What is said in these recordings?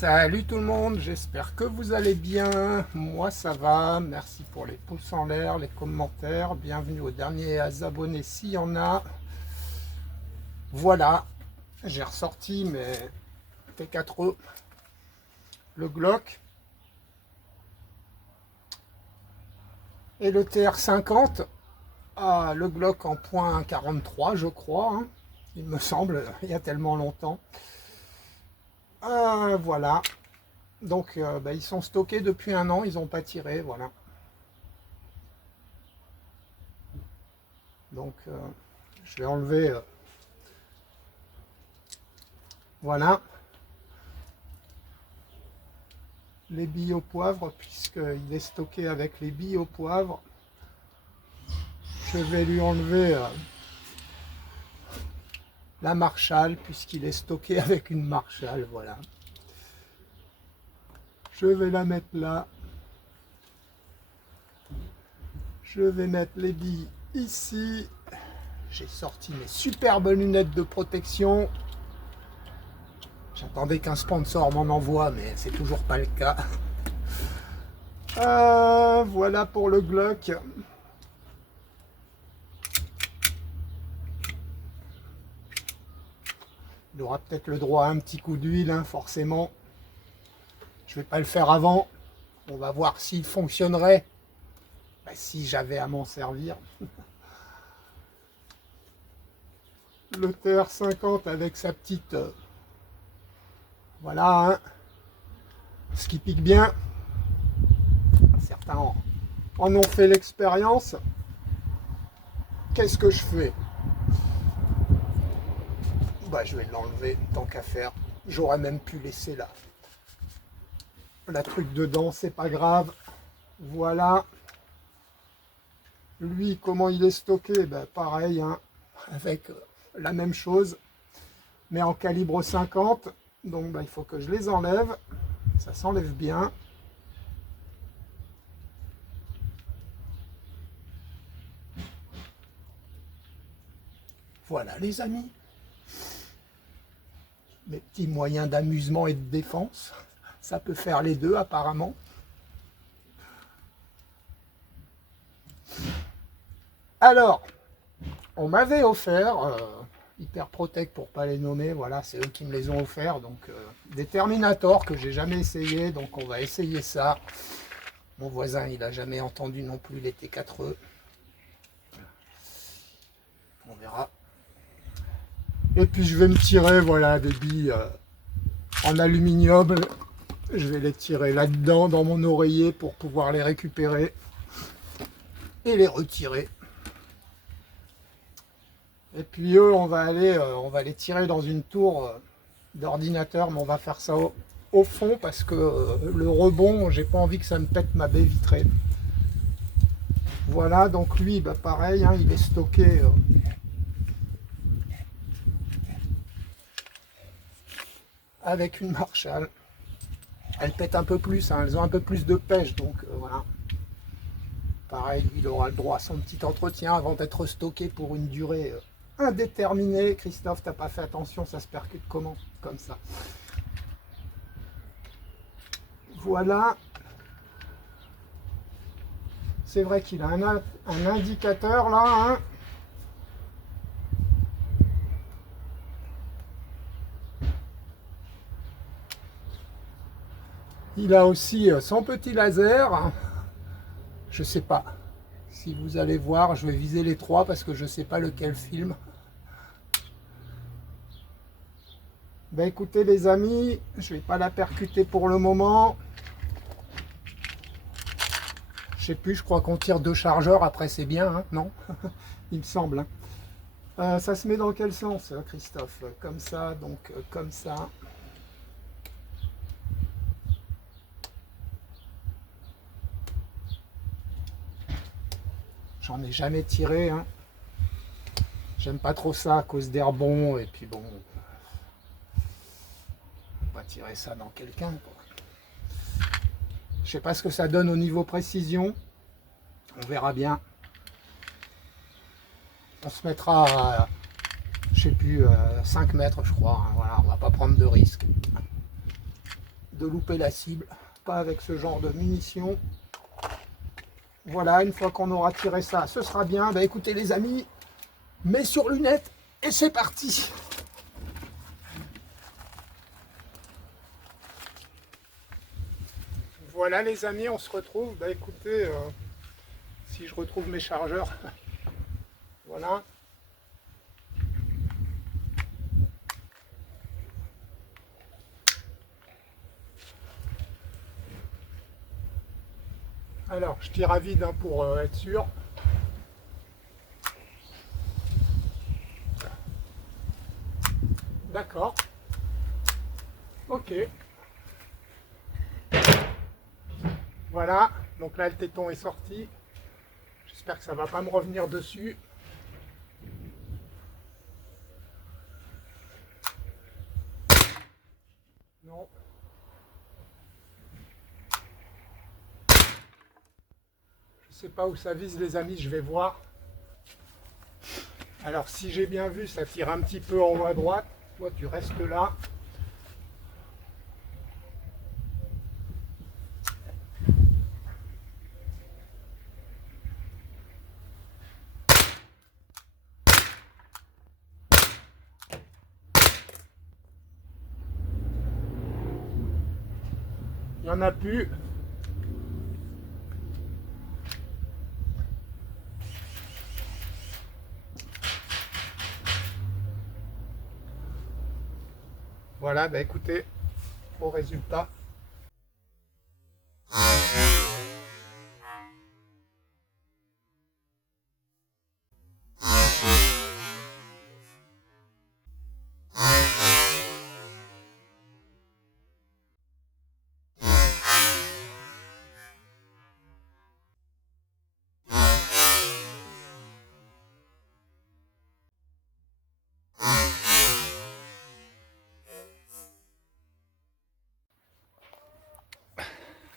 Salut tout le monde, j'espère que vous allez bien. Moi ça va, merci pour les pouces en l'air, les commentaires. Bienvenue aux derniers abonnés s'il y en a. Voilà, j'ai ressorti mes T4E, le Glock et le TR50. Ah, le Glock en .43 je crois, hein, il me semble, il y a tellement longtemps. Voilà. Donc ils sont stockés depuis un an, ils n'ont pas tiré, voilà. Donc je vais enlever, voilà, les billes au poivre, puisqu'il est stocké avec les billes au poivre. Je vais lui enlever la Marshall, puisqu'il est stocké avec une Marshall, voilà. Je vais la mettre là. Je vais mettre les billes ici. J'ai sorti mes superbes lunettes de protection. J'attendais qu'un sponsor m'en envoie, mais c'est toujours pas le cas. Voilà pour le Glock. Il aura peut-être le droit à un petit coup d'huile, hein, forcément. Je vais pas le faire avant. On va voir s'il fonctionnerait. Ben, si j'avais à m'en servir. Le TR50 avec sa petite... voilà, hein, ce qui pique bien. Certains en ont fait l'expérience. Qu'est-ce que je fais? Bah, je vais l'enlever tant qu'à faire. J'aurais même pu laisser la truc dedans, c'est pas grave. Voilà. Lui, comment il est stocké? Ben, pareil, hein, avec la même chose, mais en calibre 50. Donc il faut que je les enlève. Ça s'enlève bien. Voilà les amis. Mes petits moyens d'amusement et de défense. Ça peut faire les deux apparemment. Alors, on m'avait offert, Hyper Protect pour pas les nommer, voilà, c'est eux qui me les ont offerts, donc des Terminator que j'ai jamais essayé, donc on va essayer ça. Mon voisin, il a jamais entendu non plus les T4E. On verra. Et puis je vais me tirer, voilà, des billes en aluminium. Je vais les tirer là-dedans, dans mon oreiller, pour pouvoir les récupérer et les retirer. Et puis eux, on va les tirer dans une tour d'ordinateur, mais on va faire ça au fond parce que le rebond, j'ai pas envie que ça me pète ma baie vitrée. Voilà, donc lui, bah pareil, hein, il est stocké avec une Marshall. Elles pètent un peu plus, hein, elles ont un peu plus de pêche, donc voilà. Pareil, il aura le droit à son petit entretien avant d'être stocké pour une durée indéterminée. Christophe, t'as pas fait attention, ça se percute comment? Comme ça. Voilà. C'est vrai qu'il a un indicateur là, hein. Il a aussi son petit laser. Je sais pas. Si vous allez voir, je vais viser les trois parce que je sais pas lequel filme. Ben écoutez les amis, je vais pas la percuter pour le moment. Je sais plus, je crois qu'on tire 2 chargeurs, après c'est bien, hein, non? Il me semble. Hein. Ça se met dans quel sens, Christophe? Comme ça, donc comme ça. J'en ai jamais tiré, hein. J'aime pas trop ça à cause des rebonds, et puis bon, on va tirer ça dans quelqu'un, quoi. Je sais pas ce que ça donne au niveau précision, on verra bien. On se mettra à, je sais plus, 5 mètres je crois, hein. Voilà, on va pas prendre de risque. de louper la cible, pas avec ce genre de munitions. Voilà, une fois qu'on aura tiré ça, ce sera bien. Bah écoutez les amis, mets sur lunettes et c'est parti. Voilà les amis, on se retrouve. Bah écoutez, si je retrouve mes chargeurs, voilà. Alors, je tire à vide hein, pour être sûr. D'accord. Ok. Voilà. Donc là, le téton est sorti. J'espère que ça ne va pas me revenir dessus. Non. Je sais pas où ça vise les amis, je vais voir. Alors si j'ai bien vu, ça tire un petit peu en haut à droite. Toi tu restes là. Il n'y en a plus. Voilà, bah écoutez, au résultat.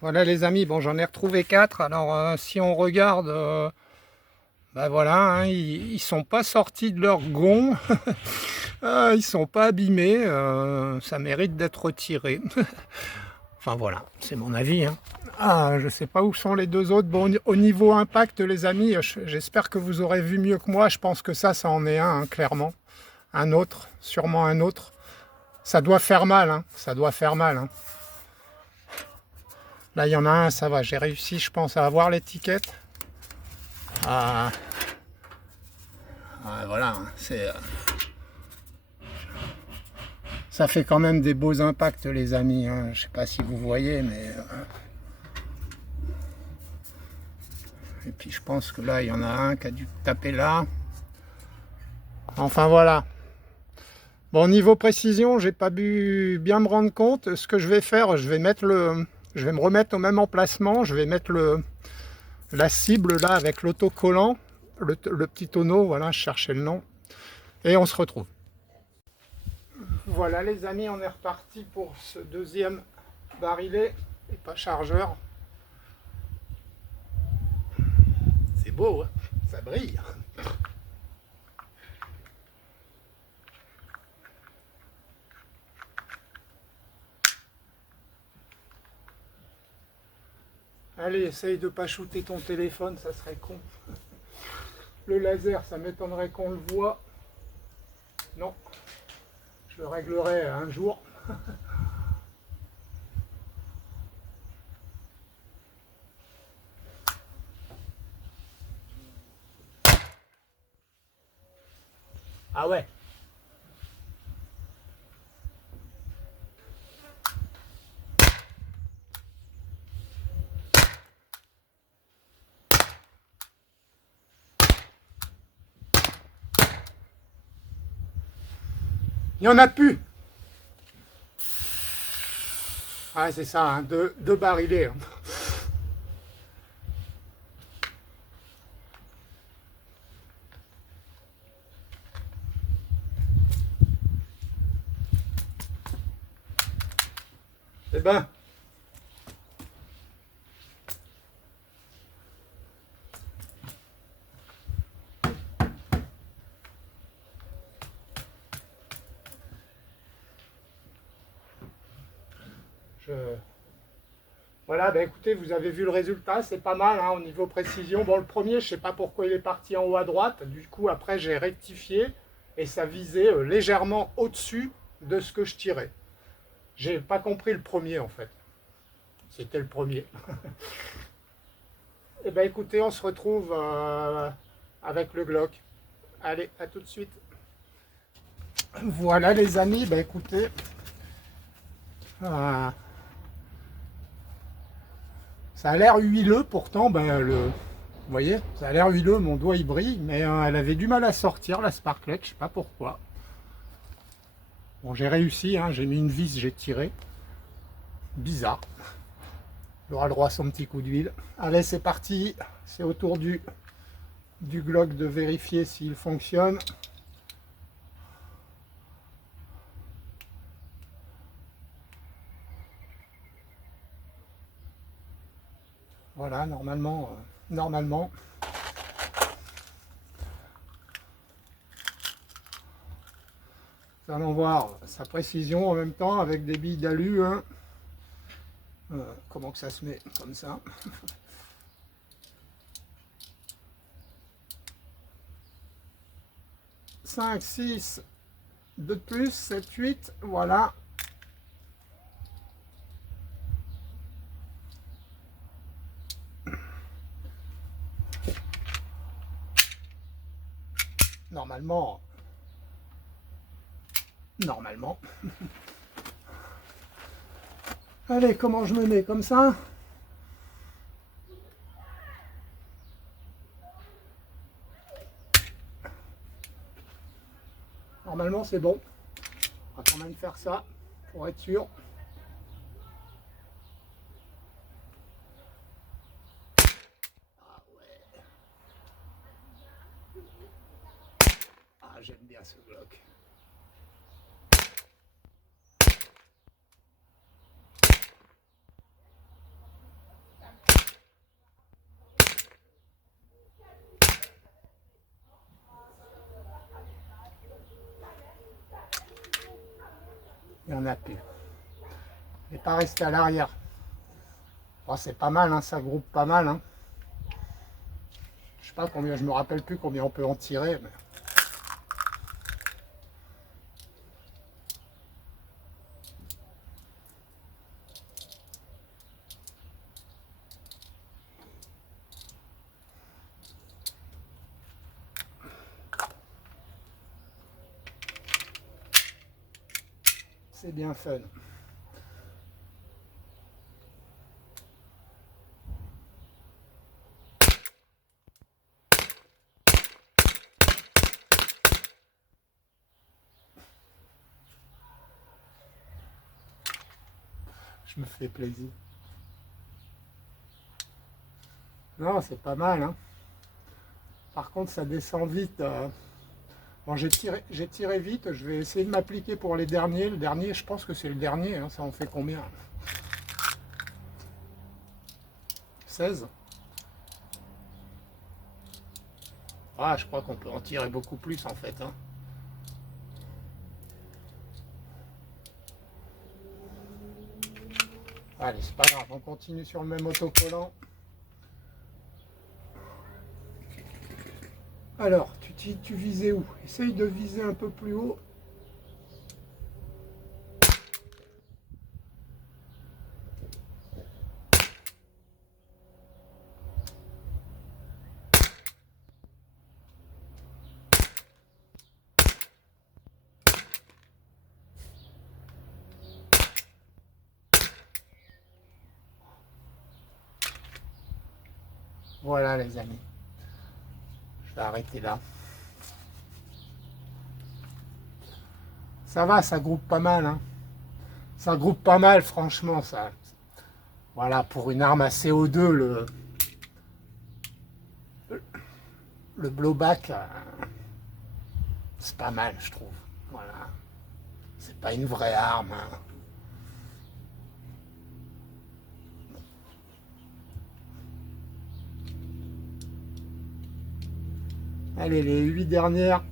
Voilà les amis, bon j'en ai retrouvé 4. Alors si on regarde, bah voilà, hein, ils sont pas sortis de leur gond, ils sont pas abîmés, ça mérite d'être retiré. Enfin voilà, c'est mon avis. Hein. Ah, je sais pas où sont les deux autres. Bon, au niveau impact les amis, j'espère que vous aurez vu mieux que moi. Je pense que ça en est un, hein, clairement. Un autre, sûrement un autre. Ça doit faire mal, hein, ça doit faire mal. Hein. Là, il y en a un, ça va. J'ai réussi, je pense, à avoir l'étiquette. Ah, voilà, hein, c'est... Ça fait quand même des beaux impacts, les amis. Hein. Je sais pas si vous voyez, mais... Et puis, je pense que là, il y en a un qui a dû taper là. Enfin, voilà. Bon, niveau précision, j'ai pas pu bien me rendre compte. Ce que je vais faire, je vais me remettre au même emplacement. Je vais mettre la cible là avec l'autocollant, le petit tonneau. Voilà, je cherchais le nom. Et on se retrouve. Voilà les amis, on est reparti pour ce deuxième barillet et pas chargeur. C'est beau, hein, ça brille. Allez, essaye de pas shooter ton téléphone, ça serait con. Le laser, ça m'étonnerait qu'on le voit. Non, je le réglerai un jour. Ah ouais. Il n'y en a plus. Ah c'est ça, hein, deux barillets. Hein. Eh ben, Voilà, ben écoutez, vous avez vu le résultat, c'est pas mal hein, au niveau précision. Bon, le premier, je sais pas pourquoi il est parti en haut à droite. Du coup, après, j'ai rectifié et ça visait légèrement au-dessus de ce que je tirais. J'ai pas compris le premier en fait. C'était le premier. Et ben écoutez, on se retrouve avec le Glock. Allez, à tout de suite. Voilà les amis, ben écoutez, ça a l'air huileux pourtant, ben vous voyez, ça a l'air huileux, mon doigt il brille, mais elle avait du mal à sortir la Sparklet, je sais pas pourquoi. Bon, j'ai réussi, hein, j'ai mis une vis, j'ai tiré. Bizarre. Il aura le droit à son petit coup d'huile. Allez, c'est parti, c'est au tour du Glock de vérifier s'il fonctionne. Voilà, normalement, normalement. Nous allons voir sa précision en même temps avec des billes d'alu. Hein. Comment que ça se met comme ça. « 5, 6, 2 de plus, 7, 8, voilà. Normalement. Normalement. Allez, comment je me mets comme ça? Normalement, c'est bon. On va quand même faire ça pour être sûr. Ah ouais. Ah, j'aime bien ce bloc. Il n'y en a plus. Il n'est pas resté à l'arrière. Oh, c'est pas mal, hein, ça groupe pas mal. Hein. Je sais pas combien, je me rappelle plus combien on peut en tirer. Mais... c'est bien fun. Je me fais plaisir. Non, c'est pas mal. Hein. Par contre, ça descend vite. Bon, j'ai tiré vite. Je vais essayer de m'appliquer pour les derniers. Le dernier, je pense que c'est le dernier. Hein. Ça en fait combien? 16. Ah, je crois qu'on peut en tirer beaucoup plus en fait. Hein. Allez, c'est pas grave, on continue sur le même autocollant. Alors, tu visais où? Essaye de viser un peu plus haut. Voilà les amis. Je vais arrêter là. Ça va, ça groupe pas mal. Hein. Ça groupe pas mal, franchement. Ça. Voilà, pour une arme à CO2, le blowback, c'est pas mal, je trouve. Voilà. C'est pas une vraie arme. Hein. Allez, les 8 dernières.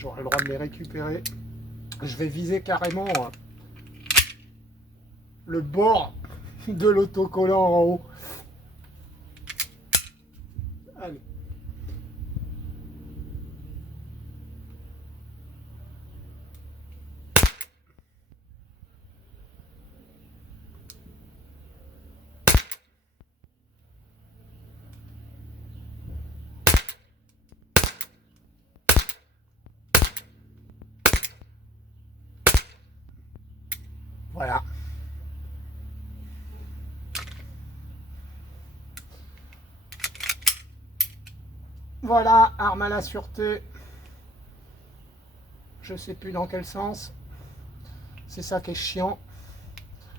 j'aurai le droit de les récupérer. Je vais viser carrément le bord de l'autocollant en haut. Allez. Voilà. Voilà, arme à la sûreté. Je sais plus dans quel sens. C'est ça qui est chiant.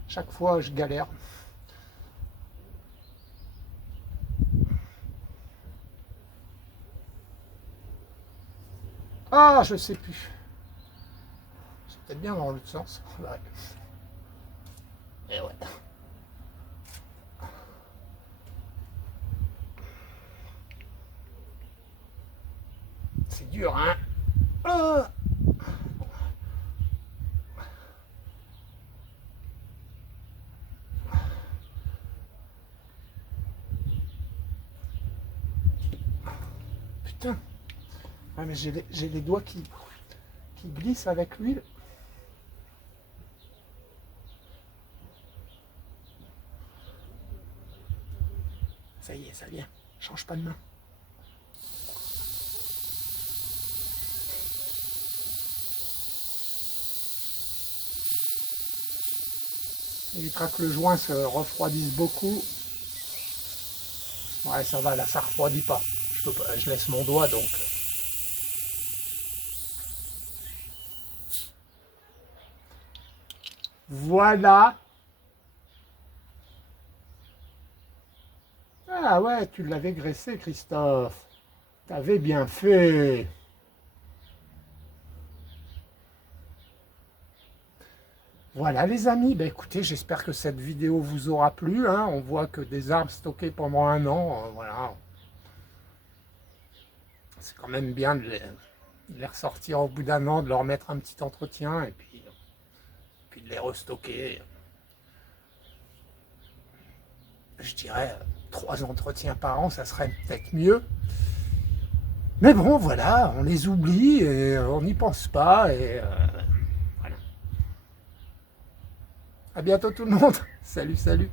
Chaque fois, je galère. Ah, je sais plus. C'est peut-être bien dans l'autre sens. Ouais. Et ouais. C'est dur, hein. Oh, putain. Ah, mais j'ai les doigts qui glissent avec l'huile. Ça y est, ça vient. Change pas de main. Ça évitera que le joint se refroidisse beaucoup. Ouais, ça va, là, ça refroidit pas. Je peux pas, je laisse mon doigt, donc. Voilà. Ah ouais, tu l'avais graissé, Christophe. T'avais bien fait. Voilà les amis, ben écoutez, j'espère que cette vidéo vous aura plu, hein. On voit que des arbres stockés pendant un an, voilà. C'est quand même bien de les ressortir au bout d'un an, de leur mettre un petit entretien et puis de les restocker. Je dirais 3 entretiens par an, ça serait peut-être mieux. Mais bon, voilà, on les oublie et on n'y pense pas et voilà. À bientôt tout le monde. Salut, salut.